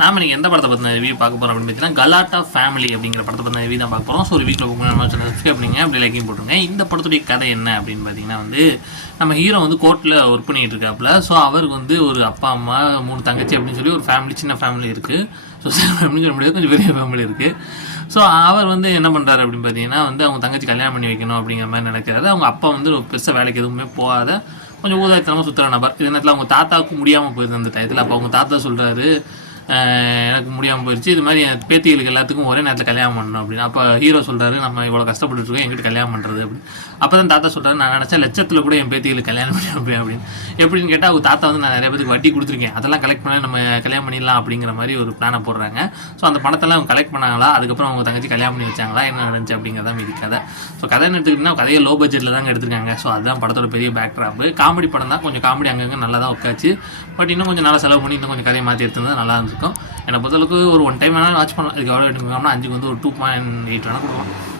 நாம் நீங்கள் எந்த படத்தை பற்றின ரிவ்யூ பார்க்க போகிறோம் அப்படின்னு பார்த்தீங்கன்னா கலாட்டா ஃபேமிலி அப்படிங்கிற படத்தை பற்றின ரிவ்யூ தான் பார்க்க போகிறோம். ஸோ ஒரு வீட்டில் போகணும் சப்ஸ்கிரைப் பண்ணிங்க, அப்படி லைக்கையும் போட்டுருங்க. இந்த படத்துடைய கதை என்ன அப்படின்னு பார்த்தீங்கன்னா நம்ம ஹீரோ கோர்ட்டில் ஒர்க் பண்ணிகிட்டு இருக்காப்புல. ஸோ அவருக்கு ஒரு அப்பா அம்மா 3 தங்கச்சி அப்படின்னு சொல்லி ஒரு ஃபேமிலி, சின்ன ஃபேமிலி இருக்குது. ஸோ ஃபேமிலின்னு சொல்ல முடியாது, கொஞ்சம் பெரிய ஃபேமிலி இருக்குது. ஸோ அவர் என்ன பண்ணுறாரு அப்படின்னு பார்த்தீங்கன்னா அவங்க தங்கச்சி கல்யாணம் பண்ணி வைக்கணும் அப்படிங்கிற மாதிரி நினைக்கிறாரு. அவங்க அப்பா பெருசாக வேலைக்கு எதுவுமே போகாத கொஞ்சம் ஊதாயத்தனமாக சுற்றுற நபர். இது நேரத்தில் அவங்க தாத்தாவுக்கு முடியாமல் போயிருது அந்த டயத்தில். அப்போ அவங்க தாத்தா சொல்கிறாரு, எனக்கு முடியாமல் போயிடுச்சு, இது மாதிரி என் பேத்திகளுக்கு எல்லாத்துக்கும் ஒரே நேரத்தில் கல்யாணம் பண்ணணும் அப்படின்னு. அப்போ ஹீரோ சொல்கிறாரு, நம்ம இவ்வளோ கஷ்டப்பட்டுருக்கோம், எங்கிட்ட கல்யாணம் பண்ணுறது அப்படின்னு. அப்போ தான் தாத்தா சொல்கிறாரு, நான் நினச்சேன் லட்சத்தில் கூட என் பேத்திகளுக்கு கல்யாணம் பண்ணி அப்படின்னு. எப்படின்னு கேட்டால் அவங்க தாத்தா நான் நிறைய பேருக்கு வட்டி கொடுத்துருக்கேன், அதெல்லாம் கலெக்ட் பண்ணி நம்ம கல்யாணம் பண்ணிடலாம் அப்படிங்கிற மாதிரி ஒரு பிளானை போடுறாங்க. ஸோ அந்த பணத்தெல்லாம் அவங்க கலெக்ட் பண்ணாங்களா, அதுக்கப்புறம் அவங்க தங்கச்சி கல்யாணம் பண்ணி வச்சாங்களா, என்ன நடந்துச்சு அப்படிங்கிறதா மீதி கதை. ஸோ கதைன்னு எடுத்துக்கிட்டிங்கன்னா கதையை லோ பட்ஜெட்டில் தாங்க எடுத்துருக்காங்க. ஸோ அதுதான் படத்தோட பெரிய பேக்ட்ராப்பு. காமெடி படம் தான், கொஞ்சம் காமெடி அங்கங்கே நல்லா தான் உட்காச்சு. பட் இன்னும் கொஞ்சம் நல்லா செலவு பண்ணி இன்னும் கொஞ்சம் கதையை மாற்றி எடுத்துருந்தா நல்லா இருந்திருக்கும். என்னை பொறுத்தளவுக்கு ஒரு 1 டைம் வேணாலும் வாட்ச் பண்ணலாம். இதுக்கு எவ்வளோ எடுக்கணும்னா 5க்கு ஒரு 2.8 வேணால் கொடுக்கலாம்.